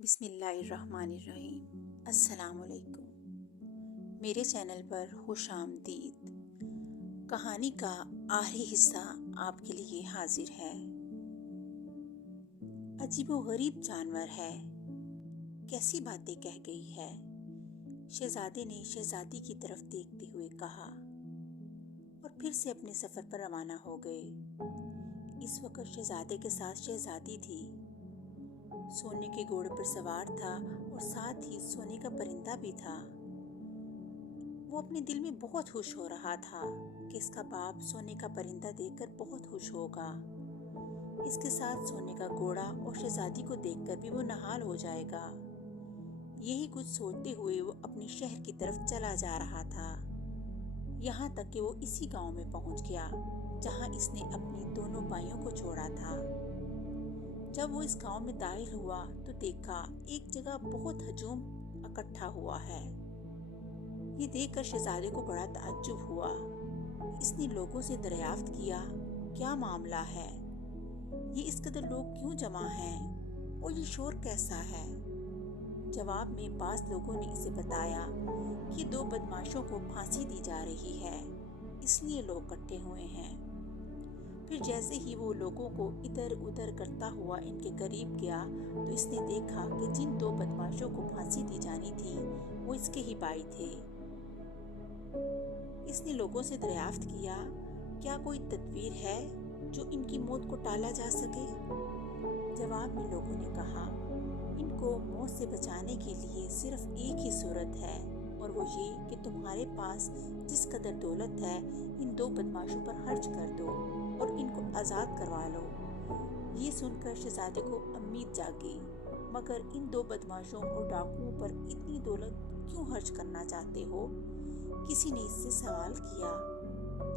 بسم اللہ الرحمن الرحیم۔ السلام علیکم، میرے چینل پر خوش آمدید۔ کہانی کا آخری حصہ آپ کے لیے حاضر ہے۔ عجیب و غریب جانور ہے، کیسی باتیں کہہ گئی ہے، شہزادے نے شہزادی کی طرف دیکھتے ہوئے کہا اور پھر سے اپنے سفر پر روانہ ہو گئے۔ اس وقت شہزادے کے ساتھ شہزادی تھی، سونے کے گھوڑے پر سوار تھا اور ساتھ ہی سونے کا پرندہ بھی تھا۔ وہ اپنے دل میں بہت خوش ہو رہا تھا کہ اس کا باپ سونے کا پرندہ دیکھ کر بہت خوش ہوگا۔ اس کے ساتھ سونے کا گھوڑا اور شہزادی کو دیکھ کر بھی وہ نہال ہو جائے گا۔ یہی کچھ سوچتے ہوئے وہ اپنے شہر کی طرف چلا جا رہا تھا، یہاں تک کہ وہ اسی گاؤں میں پہنچ گیا جہاں اس نے اپنے دونوں بھائیوں کو چھوڑا تھا۔ جب وہ اس گاؤں میں داخل ہوا تو دیکھا ایک جگہ بہت ہجوم اکٹھا ہوا ہے۔ یہ دیکھ کر شہزادے کو بڑا تعجب ہوا۔ اس نے لوگوں سے دریافت کیا، کیا معاملہ ہے؟ یہ اس قدر لوگ کیوں جمع ہیں اور یہ شور کیسا ہے؟ جواب میں بعض لوگوں نے اسے بتایا کہ 2 بدماشوں کو پھانسی دی جا رہی ہے، اس لیے لوگ اکٹھے ہوئے ہیں۔ پھر جیسے ہی وہ لوگوں کو ادھر ادھر کرتا ہوا ان کے قریب گیا تو اس نے دیکھا کہ جن 2 بدماشوں کو پھانسی دی جانی تھی وہ اس کے ہی بھائی تھے۔ اس نے لوگوں سے دریافت کیا، کیا کوئی تدبیر ہے جو ان کی موت کو ٹالا جا سکے؟ جواب میں لوگوں نے کہا، ان کو موت سے بچانے کے لیے صرف ایک ہی صورت ہے اور وہ یہ کہ تمہارے پاس جس قدر دولت ہے ان 2 بدماشوں پر خرچ کر دو اور ان کو آزاد کروا لو۔ یہ سن کر شہزادے کو امید جاگی، مگر ان 2 بدماشوں اور ڈاکوؤں پر اتنی دولت کیوں خرچ کرنا چاہتے ہو؟ کسی نے اس سے سوال کیا،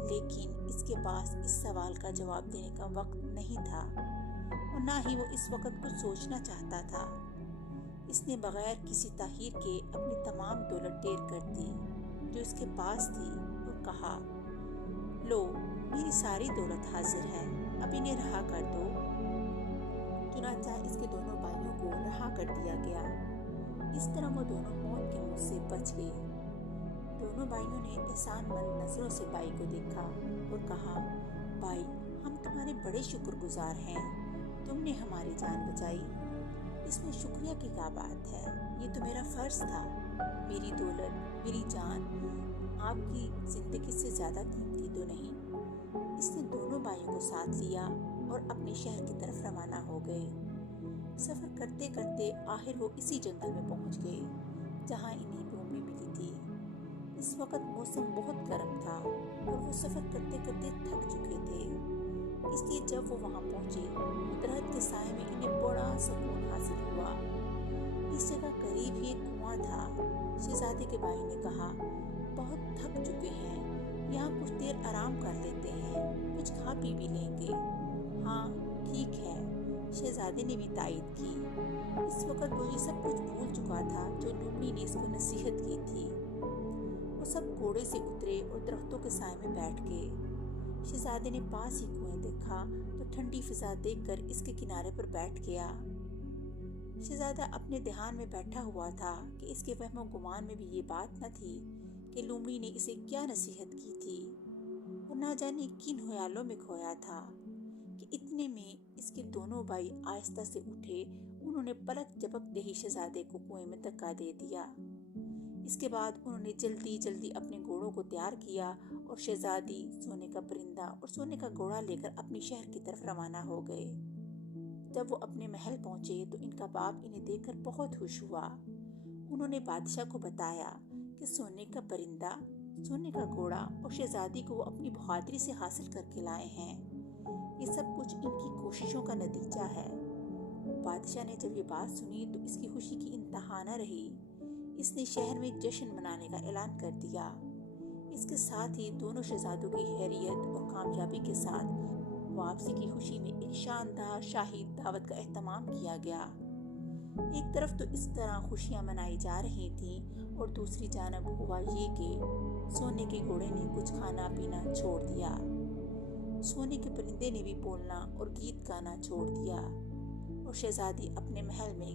لیکن اس کے پاس اس سوال کا جواب دینے کا وقت نہیں تھا اور نہ ہی وہ اس وقت کچھ سوچنا چاہتا تھا۔ اس نے بغیر کسی تاخیر کے اپنی تمام دولت ڈھیر کر دی جو اس کے پاس تھی اور کہا، لو میری ساری دولت حاضر ہے، اب انہیں رہا کر دو۔ چنانچہ اس کے دونوں بھائیوں کو رہا کر دیا گیا۔ اس طرح وہ دونوں موت کے منہ سے بچ گئے۔ دونوں بھائیوں نے احسان مند نظروں سے بھائی کو دیکھا اور کہا، بھائی ہم تمہارے بڑے شکر گزار ہیں، تم نے ہماری جان بچائی۔ اس میں شکریہ کی کیا بات ہے، یہ تو میرا فرض تھا۔ میری دولت، میری جان آپ کی زندگی سے زیادہ قیمتی تو نہیں۔ اس نے دونوں بھائیوں کو ساتھ لیا اور اپنے شہر کی طرف روانہ ہو گئے۔ سفر کرتے کرتے آخر وہ اسی جنگل میں پہنچ گئے جہاں انہیں لومڑی ملی تھی۔ اس وقت موسم بہت گرم تھا اور وہ سفر کرتے کرتے تھک چکے تھے، اس لیے جب وہ وہاں پہنچے درخت کے سائے میں انہیں بڑا سکون حاصل ہوا۔ اس جگہ قریب ہی ایک کنواں تھا۔ شہزادے کے بھائی نے کہا، بہت تھک چکے ہیں، یہاں کچھ دیر آرام کر لیتے ہیں، کچھ کھا پی بھی لیں گے۔ ہاں ٹھیک ہے، شہزادے نے بھی تائید کی۔ اس وقت وہ یہ سب کچھ بھول چکا تھا جو لومڑی نے اس کو نصیحت کی تھی۔ وہ سب گھوڑے سے اترے اور درختوں کے سائے میں بیٹھ گئے۔ شہزادے نے پاس ہی کنویں دیکھا تو ٹھنڈی فضا دیکھ کر اس کے کنارے پر بیٹھ گیا۔ شہزادہ اپنے دھیان میں بیٹھا ہوا تھا کہ اس کے وہم و گمان میں بھی یہ بات نہ تھی کہ لومڑی نے اسے کیا نصیحت کی تھی، اور نہ جانے کن خیالوں میں کھویا تھا کہ اتنے میں اس کے دونوں بھائی آہستہ سے اٹھے۔ انہوں نے پلک جھپکتے ہی شہزادے کو کنویں میں دھکا دے دیا۔ اس کے بعد انہوں نے جلدی جلدی اپنے گھوڑوں کو تیار کیا اور شہزادی، سونے کا پرندہ اور سونے کا گھوڑا لے کر اپنے شہر کی طرف روانہ ہو گئے۔ جب وہ اپنے محل پہنچے تو ان کا باپ انہیں دیکھ کر بہت خوش ہوا۔ انہوں نے بادشاہ کو بتایا کہ سونے کا پرندہ، سونے کا گھوڑا اور شہزادی کو وہ اپنی بہادری سے حاصل کر کے لائے ہیں۔ یہ سب کچھ ان کی کوششوں کا نتیجہ ہے۔ بادشاہ نے جب یہ بات سنی تو اس کی خوشی کی انتہا نہ رہی۔ اس نے شہر میں جشن منانے کا اعلان کر دیا۔ اس کے ساتھ ہی دونوں شہزادوں کی خیریت اور کامیابی کے ساتھ واپسی کی خوشی میں ایک شاندار شاہی دعوت کا اہتمام کیا گیا۔ ایک طرف تو اس طرح خوشیاں منائی جا رہی تھیں اور دوسری جانب ہوا یہ کہ سونے کے گھوڑے نے کچھ کھانا پینا چھوڑ دیا، سونے کے پرندے نے بھی بولنا اور گیت گانا چھوڑ دیا، اور شہزادی اپنے محل میں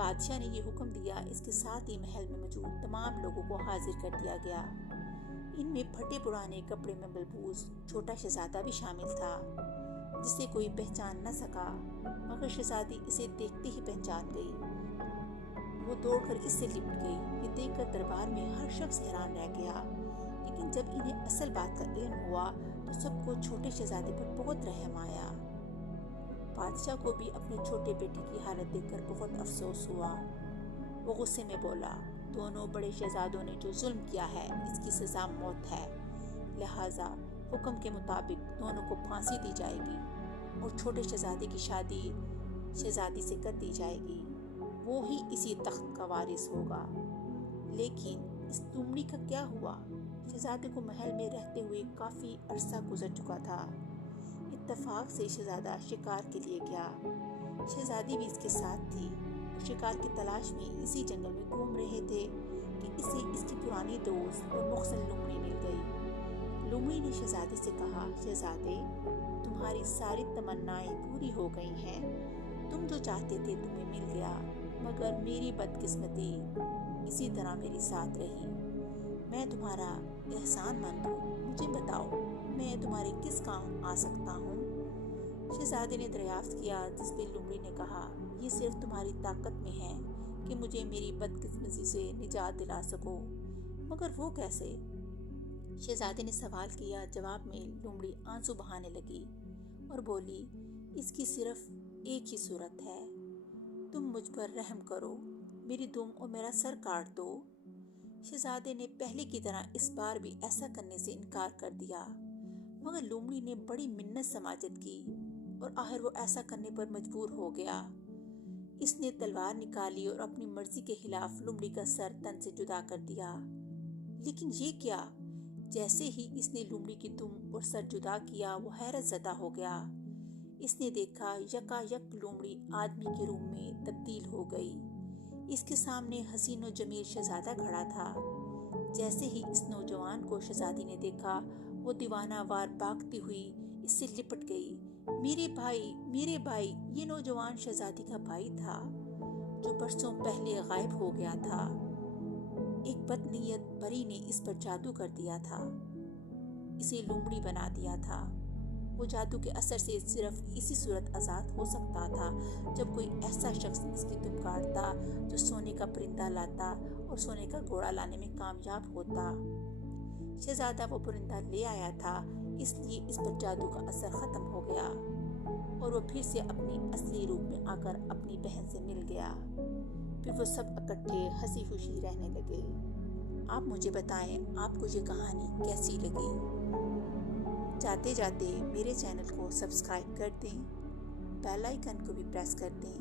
بادشاہ نے یہ حکم دیا، اس کے ساتھ ہی محل میں موجود تمام لوگوں کو حاضر کر دیا گیا۔ ان میں پھٹے پرانے کپڑے میں ملبوس چھوٹا شہزادہ بھی شامل تھا، جسے کوئی پہچان نہ سکا، مگر شہزادی اسے دیکھتے ہی پہچان گئی۔ وہ دوڑ کر اس سے لپٹ گئی۔ یہ دیکھ کر دربار میں ہر شخص حیران رہ گیا، لیکن جب انہیں اصل بات کا علم ہوا تو سب کو چھوٹے شہزادے پر بہت رحم آیا۔ بادشاہ کو بھی اپنے چھوٹے بیٹے کی حالت دیکھ کر بہت افسوس ہوا۔ وہ غصے میں بولا، دونوں بڑے شہزادوں نے جو ظلم کیا ہے اس کی سزا موت ہے، لہٰذا حکم کے مطابق دونوں کو پھانسی دی جائے گی اور چھوٹے شہزادے کی شادی شہزادی سے کر دی جائے گی، وہ ہی اسی تخت کا وارث ہوگا۔ لیکن اس لومڑی کا کیا ہوا؟ شہزادے کو محل میں رہتے ہوئے کافی عرصہ گزر چکا تھا۔ اتفاق سے شہزادہ شکار کے لیے گیا۔ شہزادی بھی اس کے ساتھ تھی۔ وہ شکار کی تلاش میں اسی جنگل میں گھوم رہے تھے کہ اسے اس کی پرانی دوست اور مخزن لومڑی مل گئی۔ لومڑی نے شہزادے سے کہا، شہزادے، تمہاری ساری تمنائیں پوری ہو گئی ہیں، تم جو چاہتے تھے تمہیں مل گیا، مگر میری بدقسمتی اسی طرح میری ساتھ رہی۔ میں تمہارا احسان مند ہوں، مجھے بتاؤ میں تمہارے کس کام آ سکتا ہوں؟ شہزادے نے دریافت کیا، جس پہ لومڑی نے کہا، یہ صرف تمہاری طاقت میں ہے کہ مجھے میری بدقسمتی سے نجات دلا سکو، مگر وہ کیسے؟ شہزادے نے سوال کیا۔ جواب میں لومڑی آنسو بہانے لگی اور بولی، اس کی صرف ایک ہی صورت ہے، تم مجھ پر رحم کرو، میری دم اور میرا سر کاٹ دو۔ شہزادے نے پہلے کی طرح اس بار بھی ایسا کرنے سے انکار کر دیا، مگر لومڑی نے بڑی منت سماجت کی اور آخر وہ ایسا کرنے پر مجبور ہو گیا۔ اس نے تلوار نکالی اور اپنی مرضی کے خلاف لومڑی کا سر تن سے جدا کر دیا۔ لیکن یہ کیا؟ جیسے ہی اس نے لومڑی کی دم اور سر جدا کیا، وہ حیرت زدہ ہو گیا۔ اس نے دیکھا یکا یک لومڑی آدمی کے روپ میں تبدیل ہو گئی۔ اس کے سامنے حسین و جمیل شہزادہ کھڑا تھا۔ جیسے ہی اس نوجوان کو شہزادی نے دیکھا، وہ دیوانہ وار بھاگتی ہوئی اس سے لپٹ گئی۔ میرے بھائی! یہ نوجوان شہزادی کا بھائی تھا جو برسوں پہلے غائب ہو گیا تھا۔ ایک بدنیت پری نے اس پر جادو کر دیا تھا، اسے لومڑی بنا دیا تھا۔ وہ جادو کے اثر سے صرف اسی صورت آزاد ہو سکتا تھا جب کوئی ایسا شخص اس کی دم کاٹتا جو سونے کا پرندہ لاتا اور سونے کا گھوڑا لانے میں کامیاب ہوتا۔ شہزادہ وہ پرندہ لے آیا تھا، اس لیے اس پر جادو کا اثر ختم ہو گیا اور وہ پھر سے اپنی اصلی روپ میں آ کر اپنی بہن سے مل گیا۔ پھر وہ سب اکٹھے ہنسی خوشی رہنے لگے۔ آپ مجھے بتائیں آپ کو یہ کہانی کیسی لگی؟ جاتے جاتے میرے چینل کو سبسکرائب کر دیں، بیل آئیکن کو بھی پریس کر دیں،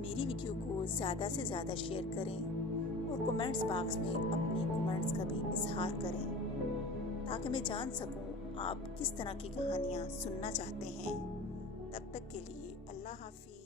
میری ویڈیو کو زیادہ سے زیادہ شیئر کریں اور کمنٹس باکس میں اپنی کمنٹس کا بھی اظہار کریں تاکہ میں جان سکوں آپ کس طرح کی کہانیاں سننا چاہتے ہیں۔ تب تک کے لیے اللہ حافظ۔